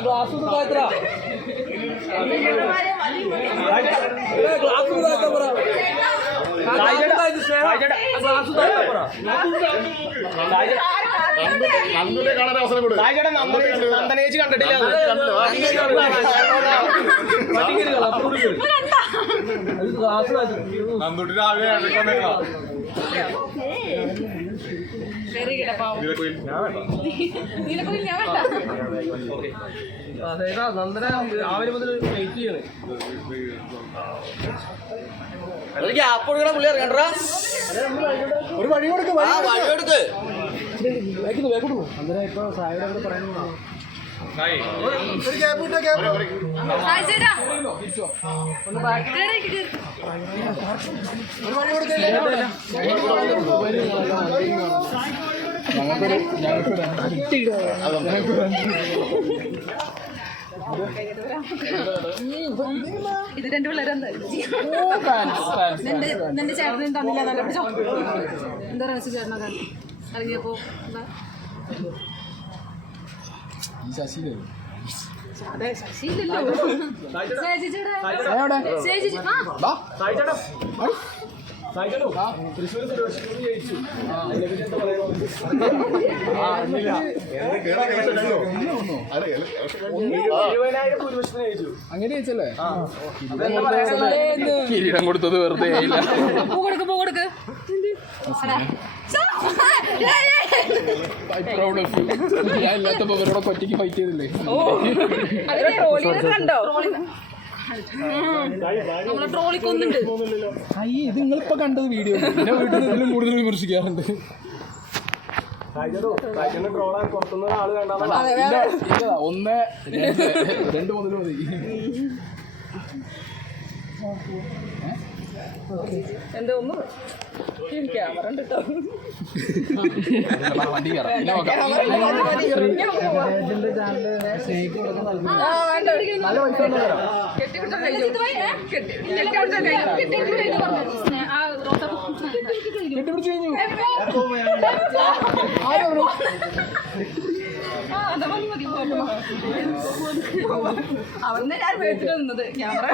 Glass ಆಯ್ತರ glass ಆಯ್ತಾ ಬರ glass ಆಯ್ತಾ ಬರ നന്ദുനെ കാണാൻ അവസരം കൊടുക്കും. കണ്ടിട്ടില്ല നന്ദുട്ടി രാവിലെ നന്ദന രാവിലെ മുതൽ വെയിറ്റ് ചെയ്യണേ ഗ്യാപ്പ് കൊടുക്കണ പുള്ളി ഇറങ്ങണ്ടാ ഒരു വഴി കൊടുക്കും. കേറി കേറി. ഇത് രണ്ടു പിള്ളേരെന്താ നിന്റെ നിന്റെ ചേട്ടനും തന്നില്ല? നല്ല പിടിച്ചോ? എന്താ ചേട്ടനൊക്കെ? ഇറങ്ങിയപ്പോ എന്താ? ചേച്ചി ആ. അങ്ങനെ ചോദിച്ചല്ലേ കിരീടം കൊടുത്തത് വെറുതെ ആയില്ല. പൂ കൊടുക്ക് പൂ കൊടുക്ക്. ഞാൻ ഇല്ലാത്തപ്പോ ഇവരോട് ഒറ്റയ്ക്ക് ഫൈറ്റ് ചെയ്തില്ലേ കണ്ടോ അയ്യേ ഇത് നിങ്ങളിപ്പോ കണ്ടത് വീഡിയോ എന്റെ വീട്ടിൽ ഇതിലും കൂടുതൽ വിമർശിക്കാറുണ്ട് ഒന്ന് രണ്ട് രണ്ട് മുതൽ മതി. എന്റെ ഒന്ന് ക്യാമറ ഉണ്ട് കേട്ടോ. കെട്ടിപ്പിടിച്ച് കഴിഞ്ഞു അവന്ന് ഞാൻ മേടിച്ചിട്ട് നിന്നത് ക്യാമറ.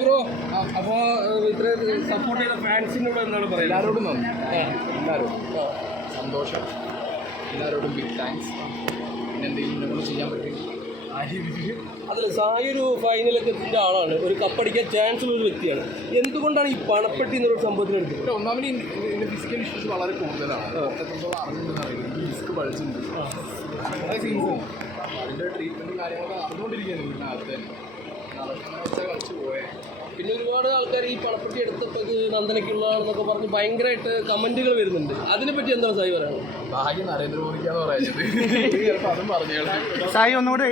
ബ്രോ അപ്പോ ഇത്ര സപ്പോർട്ട് ചെയ്ത ഫാൻസിനോട് എന്താണ് പറയുന്നത് എല്ലാവരോടും നന്ദി എല്ലാവരോടും സന്തോഷം എല്ലാവരോടും ബിഗ് താങ്ക്സ് പിന്നെ എന്തെങ്കിലും നമ്മൾ ചെയ്യാൻ പറ്റും അതല്ല സായി ഒരു ഫൈനലൊക്കെ എത്തിയ ആളാണ്. ഒരു കപ്പടിക്കാൻ ചാൻസ് ഉള്ള ഒരു വ്യക്തിയാണ്. എന്തുകൊണ്ടാണ് ഈ പണപ്പെട്ടി എന്നൊരു ഇവിടെ ഒന്നാമത് എന്റെ ഫിസിക്കൽ ഇഷ്യൂസ് വളരെ കൂടുതലാണ്. എത്രത്തോളം അറിഞ്ഞിട്ടുണ്ടെന്ന് അറിയില്ല. ഈ ഡിസ്ക് പഴിച്ചിട്ടുണ്ട് അതിന്റെ ട്രീറ്റ്മെന്റും കാര്യങ്ങളൊക്കെ അറിഞ്ഞുകൊണ്ടിരിക്കുകയാണ് ഇതിനകത്ത് തന്നെ. പിന്നെ ഒരുപാട് ആൾക്കാർ ഈ പണപ്പെട്ടി എടുത്തപ്പോൾ നന്ദനയ്ക്കുള്ളതാണെന്നൊക്കെ പറഞ്ഞ് ഭയങ്കരമായിട്ട് കമന്റുകൾ വരുന്നുണ്ട്. അതിനെ പറ്റി എന്താണ് സായി പറയുന്നത് ഭാഗ്യം നരേന്ദ്രമോദിക്കാന്ന് പറയുന്നത് അതും പറഞ്ഞു സായി ഒന്നുകൂടെ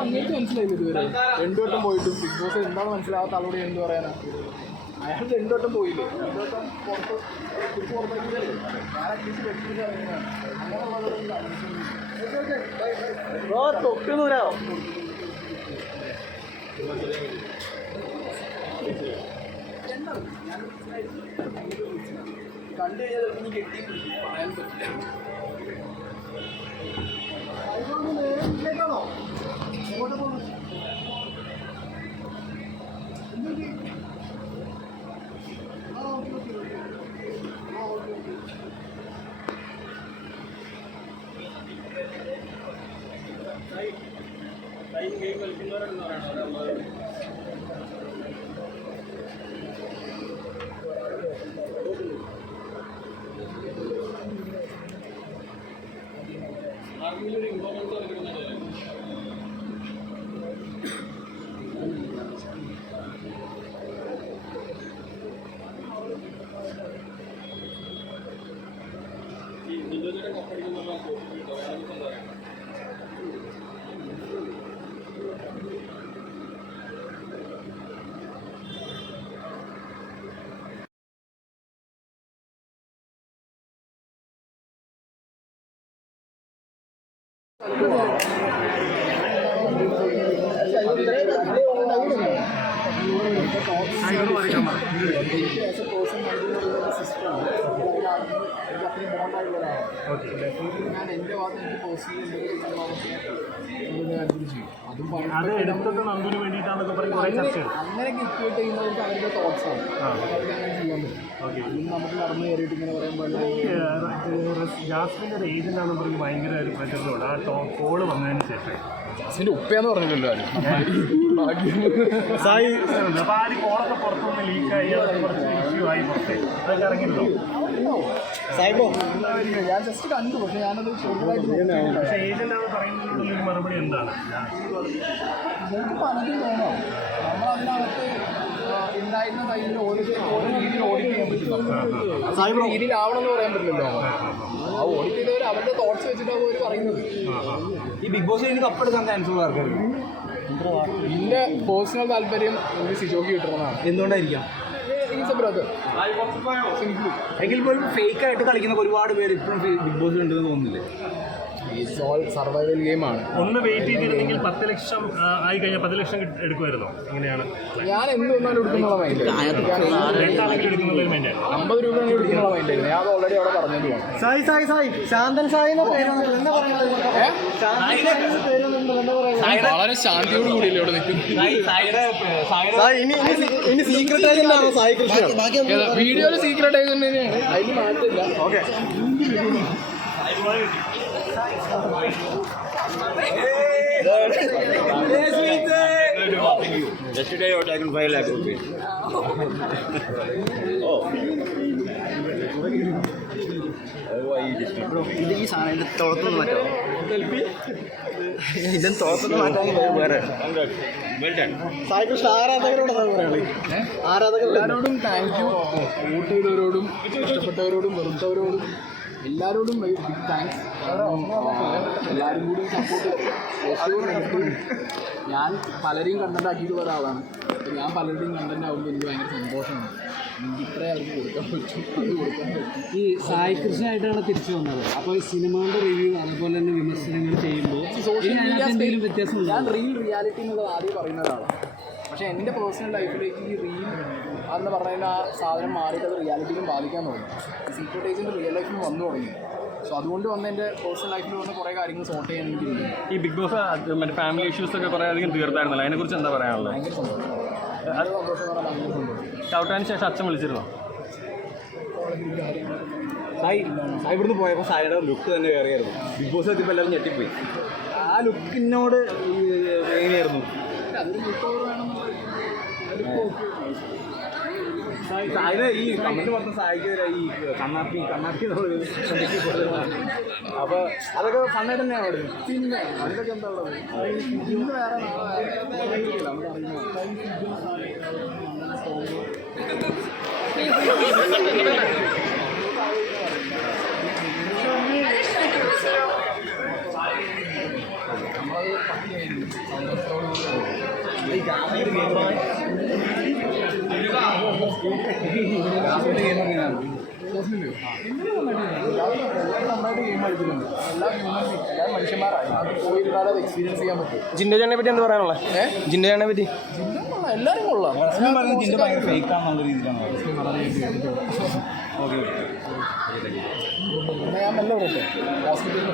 അങ്ങേക്ക് മനസ്സിലായില്ല ഇതുവരെ? രണ്ടു വട്ടം പോയിട്ടും. ബിഗ് ബോസ് എന്താണ് മനസ്സിലാവാത്ത ആളോട് എന്ത് പറയാനാ? അയാൾ രണ്ടു വട്ടം പോയില്ലേ? രണ്ടു വട്ടം പുറത്ത് തിരിച്ച് പുറത്താക്കിയതല്ലേ ഞാൻ അറ്റ്ലീസ്റ്റ് വെച്ചിട്ട് ഇറങ്ങിയതാണ് അങ്ങനെയുള്ളവരൊന്നും തൊട്ടുന്നൂരാവോ കണ്ടു കഴിഞ്ഞാൽ 最後まで頑張る。ഞാൻ എന്റെ ഭാഗത്ത് എനിക്ക് പേഴ്സണലി എന്തെങ്കിലും ചെയ്യും അതും അത് എടുത്തത് നന്ദുവിന് വേണ്ടിയിട്ടാണെന്നൊക്കെ ചർച്ചയുണ്ട്. അങ്ങനെ ഇക്വേറ്റ് ചെയ്യുന്നവർക്ക് അവരുടെ തോട്ട്സ് ആണ്. അവർക്ക് അങ്ങനെ ചെയ്യാൻ പറ്റും. അതിന് നമുക്ക് നടന്നു കയറിയിട്ട് ഇങ്ങനെ പറയുമ്പോൾ ജാസ്മിന്റെ ഒരു ഏജന്റ് ആണെന്ന് പറഞ്ഞ് ഭയങ്കര ഒരു പ്രചരണമുണ്ട് ആ ടോ കോൾ വന്നതിന് ശേഷം ജാസ്മിന്റെ ഉപ്പയെന്ന് പറഞ്ഞില്ലല്ലോ ആരും? സായി സായിബോ ഞാൻ ജസ്റ്റ് കണ്ടു പക്ഷെ ഞാനത് മറുപടി എന്താണ്? നമുക്ക് പലതും തോന്നാം? നമ്മൾ അതിനകത്ത് ഉണ്ടായിരുന്ന ടൈമിൽ ഓരോ ഓരോ രീതിയിൽ ഓഡിറ്റ് ചെയ്യാൻ പറ്റില്ല രീതിയിലാവണം എന്ന് പറയാൻ പറ്റില്ലല്ലോ. ആ ഓഡിറ്റ് അവരുടെ തോട്ട്സ് വെച്ചിട്ടാണ് അവർ പറയുന്നത്. ഈ ബിഗ് ബോസ് എനിക്ക് കപ്പെടുക്കാൻ ചാൻസ് ഉള്ള ആൾക്കാർക്ക് എന്റെ പേഴ്സണൽ താല്പര്യം എനിക്ക് സിജോക്ക് കിട്ടണമെന്നാണ്. എന്തുകൊണ്ടായിരിക്കാം? എങ്കിൽ പോലും ഫേക്ക് ആയിട്ട് കളിക്കുന്ന ഒരുപാട് പേര് ഇപ്പോഴും ബിഗ് ബോസ് ഉണ്ടെന്ന് തോന്നുന്നില്ലേ? ഈസ് ഓൾ സർവൈവൽ ഗെയിമാണ്. ഒന്ന് വെയിറ്റ് ചെയ്തിരുന്നെങ്കിൽ പത്ത് ലക്ഷം ആയി കഴിഞ്ഞാൽ പത്ത് ലക്ഷം എടുക്കുമായിരുന്നോ? അങ്ങനെയാണ് ഞാൻ എന്ത് വന്നാലും എടുക്കുന്നുള്ള മൈൻഡ് അമ്പത് രൂപ എടുക്കുന്നുള്ള മൈൻഡ് ഞാൻ അത് ഓൾറെഡി അവിടെ പറഞ്ഞതുമാണ് സായി സായി സായി. ശാന്തൻ സായി വളരെ ശാന്തിയോട് കൂടിയല്ലേ ഇവിടെ നിൽക്കുന്നത്? ഇനി ഇനി സീക്രട്ട് ഏജന്റ് സായി കൃഷ്ണ വീഡിയോയിൽ സീക്രട്ട് ആയത് തന്നെയാണ്. അതിന് മാറ്റില്ല okay. Yesterday I were taking 5 lakh rupees. oh. Why you just? ഇത് ഈ സാധനം ഇതിന്റെ തുളത്തുനിന്ന് മാറ്റോ ഇതിന്റെ തുളത്തുനിന്ന് മാറ്റാൻ വേറെ Well done. സായി കൃഷ്ണ ആരാധകരോടാണ് പറയുന്നത് ആരാധകർ എല്ലാവരോടും താങ്ക് യു വോട്ട് ചെയ്തവരോടും ഇഷ്ടപ്പെട്ടവരോടും വെറുത്തവരോടും എല്ലാവരോടും താങ്ക്സ് എല്ലാവരും കൂടി സപ്പോർട്ട് ഞാൻ പലരെയും കണ്ടന്റ് ആക്കിയിട്ടുള്ള ഒരാളാണ്. ഞാൻ പലരുടെയും കണ്ടന്റ് ആകുമ്പോൾ എനിക്ക് ഭയങ്കര സന്തോഷമാണ്. ഇത്രേ അവർക്ക് കൊടുക്കാൻ പറ്റും അത് കൊടുക്കാൻ പറ്റും ഈ സായി കൃഷിയായിട്ടാണ് തിരിച്ചു വന്നത്. അപ്പോൾ ഈ സിനിമകളുടെ റിവ്യൂ അതുപോലെ തന്നെ വിമർശനങ്ങൾ ചെയ്യുമ്പോൾ സോഷ്യൽ എന്തെങ്കിലും ഞാൻ റിയൽ റിയാലിറ്റി എന്നുള്ളത് ആദ്യം പറയുന്ന ഒരാളാണ്. പക്ഷേ എന്റെ പേഴ്സണൽ ലൈഫിലേക്ക് ഈ റീൽ അതെന്ന് പറയുന്ന ആ സാധനം മാറിയിട്ട് അത് റിയാലിറ്റിയിലും ബാധിക്കാൻ തുടങ്ങി. സീക്രട്ട് ഏജന്റ് റിയൽ ലൈഫിൽ വന്നു തുടങ്ങി. സോ അതുകൊണ്ട് വന്ന് എന്റെ പേഴ്സണൽ ലൈഫിൽ വന്ന് കുറേ കാര്യങ്ങൾ സോർട്ട് ചെയ്യാൻ എനിക്ക് ഈ ബിഗ് ബോസ് മറ്റേ ഫാമിലി ഇഷ്യൂസ് ഒക്കെ കുറേ അധികം തീർത്തായിരുന്നല്ലോ. അതിനെക്കുറിച്ച് എന്താ പറയാനുള്ളത്? ഭയങ്കര സന്തോഷം. ഷൗട്ടാന് ശേഷം അച്ഛൻ വിളിച്ചിരുന്നോ? സായി സായി ഇവിടുന്ന് പോയപ്പോൾ സായിയുടെ ലുക്ക് തന്നെ കയറിയായിരുന്നു ബിഗ് ബോസ് എത്തിയപ്പോൾ എല്ലാവരും ഞെട്ടിപ്പോയി. ആ ലുക്കിനോട് എങ്ങനെയായിരുന്നു? സായിയുടെ ഈ കമന്റ് മൊത്തം സായിക്കെതിരെ ഈ കണ്ണാപ്പി കണ്ണാപ്പി എന്നുള്ളത് അപ്പോൾ അതൊക്കെ ഫണ്ണായിട്ട് തന്നെയാണ് അവിടെ? പിന്നെ അതിലൊക്കെ എന്താ ഉള്ളത്? ഇന്ന് വേറെ നാളെ വേറെ ഇല്ല, നമുക്ക് ചെയ്യാൻ പറ്റും എന്ത് പറയാനുള്ളത് ജിൻഡോ പറ്റി എല്ലാരും കൊള്ളാം ഭയങ്കര രീതിയിലാണ് ഞാൻ നല്ല ഹോസ്പിറ്റലിൽ